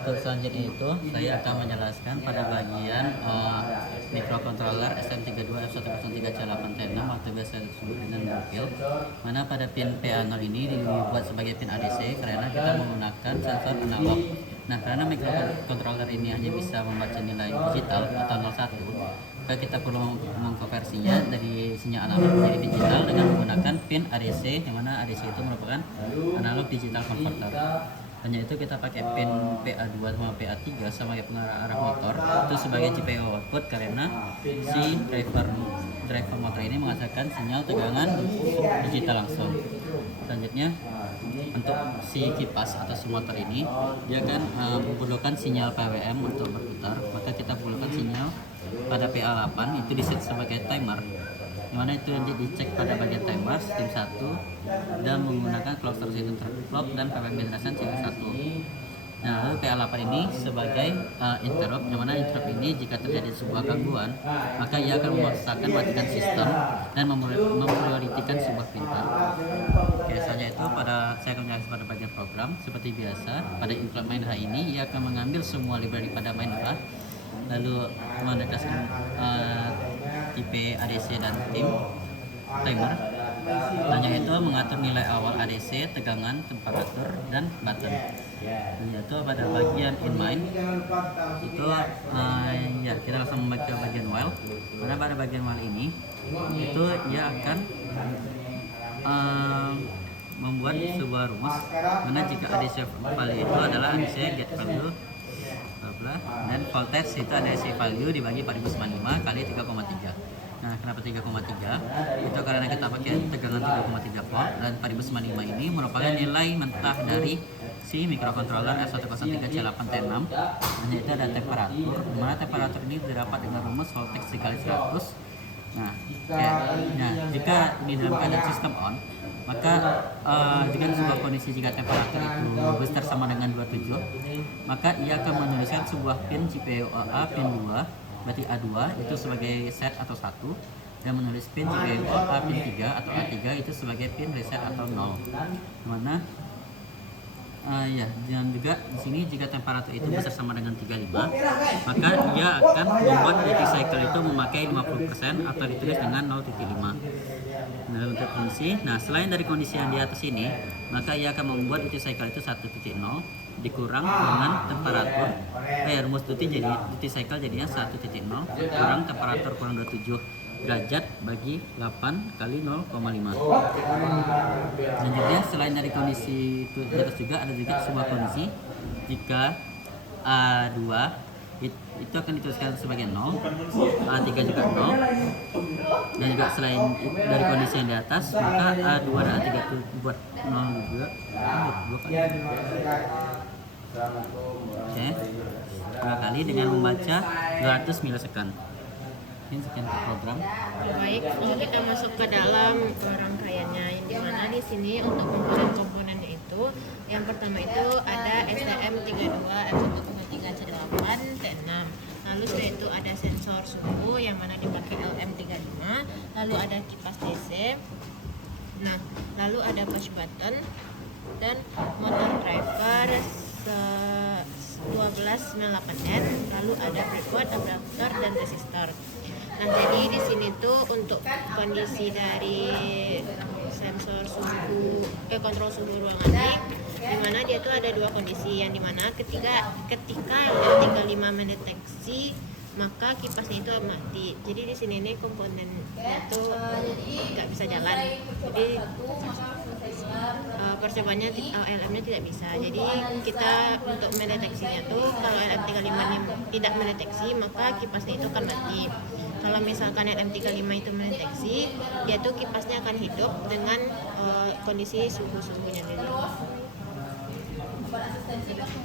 Untuk selanjutnya itu saya akan menjelaskan pada bagian microcontroller STM32 F103C8T6 atau biasa disebut dengan mobil, mana pada pin PA0 ini dibuat sebagai pin ADC karena kita menggunakan sensor analog. Nah, karena microcontroller ini hanya bisa membaca nilai digital atau 01, maka kita perlu mengkonversinya dari sinyal analog menjadi digital dengan menggunakan pin ADC, yang mana ADC itu merupakan analog digital converter. Hanya itu kita pakai pin PA2 sama PA3 sebagai pengarah arah motor itu sebagai GPIO output, karena si driver motor ini menghasilkan sinyal tegangan digital langsung. Selanjutnya untuk si kipas atau si motor ini dia kan membutuhkan sinyal PWM untuk berputar, maka kita perlukan sinyal pada PA8 itu diset sebagai timer, dimana itu nanti dicek pada bagian timer tim 1 dan menggunakan clock transient clock dan PWM generation C1. Nah, lalu PA8 ini sebagai interrupt, yang mana interrupt ini jika terjadi sebuah gangguan maka ia akan memaksakan matikan sistem dan memprioritaskan sebuah pintar. Oke, selanjutnya itu saya akan menjelaskan pada bagian program. Seperti biasa pada include main.h ini ia akan mengambil semua library pada main.h, lalu mendeteksi tipe ADC dan timer. Hanya itu mengatur nilai awal ADC, tegangan, temperatur, dan button. Yaitu pada bagian inline itu ya kita langsung membaca bagian while. Karena pada bagian while ini itu ia akan membuat sebuah rumus mana jika ADC value itu adalah ADC get value dan voltage itu ADC value dibagi 4095 kali 3,3. Nah, kenapa 3,3? Itu karena kita pakai tegangan 3,3 volt dan 4095 ini merupakan nilai mentah dari si microcontroller F103C8T6. Hanya itu ada temperatur, dimana temperatur ini didapat dengan rumus voltage dikali 100. Nah, jika ini dalam keadaan sistem on, maka jika sebuah kondisi jika temperatur itu besar sama dengan 27, maka ia akan menuliskan sebuah pin GPIO AA pin 2, berarti A2 itu sebagai set atau 1, dan menulis pin GPIO A pin 3 atau A3 itu sebagai pin reset atau 0. Mana dan juga di sini jika temperatur itu besar sama dengan 35, maka ia akan membuat duty cycle itu memakai 50% atau ditulis dengan 0,5. Nah, untuk kondisi, selain dari kondisi yang di atas ini, maka ia akan membuat duty cycle itu 1.0 dikurang dengan temperatur rumus duty cycle jadinya 1.0 kurang temperatur kurang 27 derajat bagi 8 kali 0,5. Selanjutnya selain dari kondisi itu di atas juga ada juga sebuah kondisi jika A2 itu akan dituliskan sebagai 0, A3 juga 0, dan juga selain dari kondisi yang di atas maka A2 dan A3 itu buat 0 juga. Oke, 2 kali dengan membaca 200 millisecond. Sekian program. Baik, lalu kita masuk ke dalam rangkaiannya, yang dimana di sini untuk komponen-komponennya itu yang pertama itu ada STM32 F103C8T6. Lalu setelah itu ada sensor suhu yang mana dipakai LM35, lalu ada kipas DC, lalu ada push button dan motor driver 1298N, lalu ada breadboard, adapter dan resistor. Nah, jadi di sini tuh untuk kondisi dari sensor suhu kontrol suhu ruangan ini, dimana dia tuh ada dua kondisi, yang dimana ketika LM35 mendeteksi maka kipasnya itu mati. Jadi di sini nih komponennya itu nggak bisa jalan. Jadi percobaannya LM-nya tidak bisa. Jadi kita untuk mendeteksinya tuh kalau LM35 ini tidak mendeteksi maka kipasnya itu akan mati. Kalau misalkan LM35 itu mendeteksi, dia tuh kipasnya akan hidup dengan kondisi suhunya dulu.